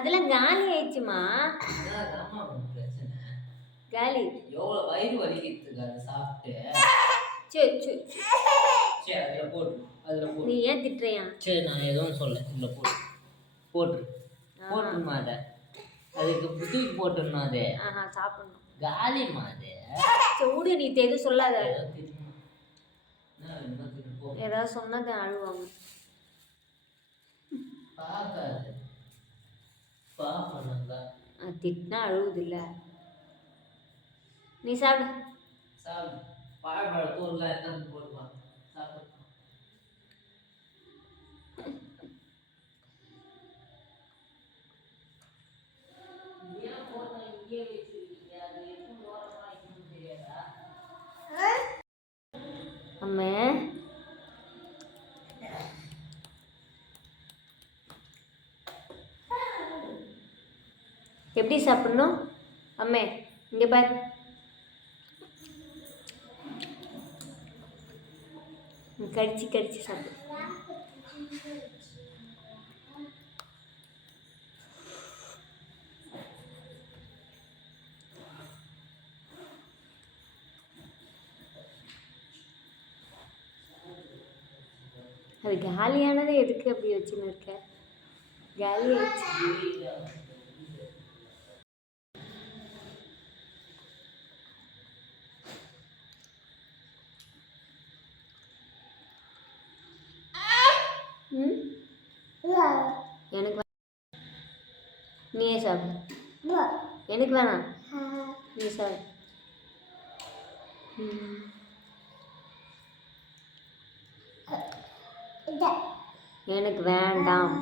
அதெல்லாம் காலி ஆயிடுச்சுமா. பிரச்சனை காலி. எவ்வளவு வயிறு வலிக்கிறதுக்கு அதை சாப்பிட்டு. சரி சரி சரி அதுல போட்டு நீ ஏன் திட்டுறியா? சரி நான் எதுவும் சொல்ல இதுல போட்டுருமா அதை அதுக்கு தூக்கி போட்டுருணும் அது. சாப்பிடணும் காலிமா அது. சூடு நீ எதுவும் சொல்லாத. ஏதாவது சொன்னது அழுவாங்க. பார்க்காது பாப்பா திட்டினா அழுவுது இல்லை. நீ சாப்பிடு. வாழைப்பழத்தூள்லாம் என்னன்னு போடுவாங்க சாப்பிடு. அம்மே எப்படி சாப்பிடணும்? அம்மே இங்கே பாரு. கடிச்சு கடிச்சு சாப்பிடு. அது காலியானதை எதுக்கு அப்படி வச்சுன்னு இருக்க? காலி எனக்கு நீயே சாப்பிடு. எனக்கு வேணாம், நீ சாப்பிடு. எனக்கு வேண்டாம்.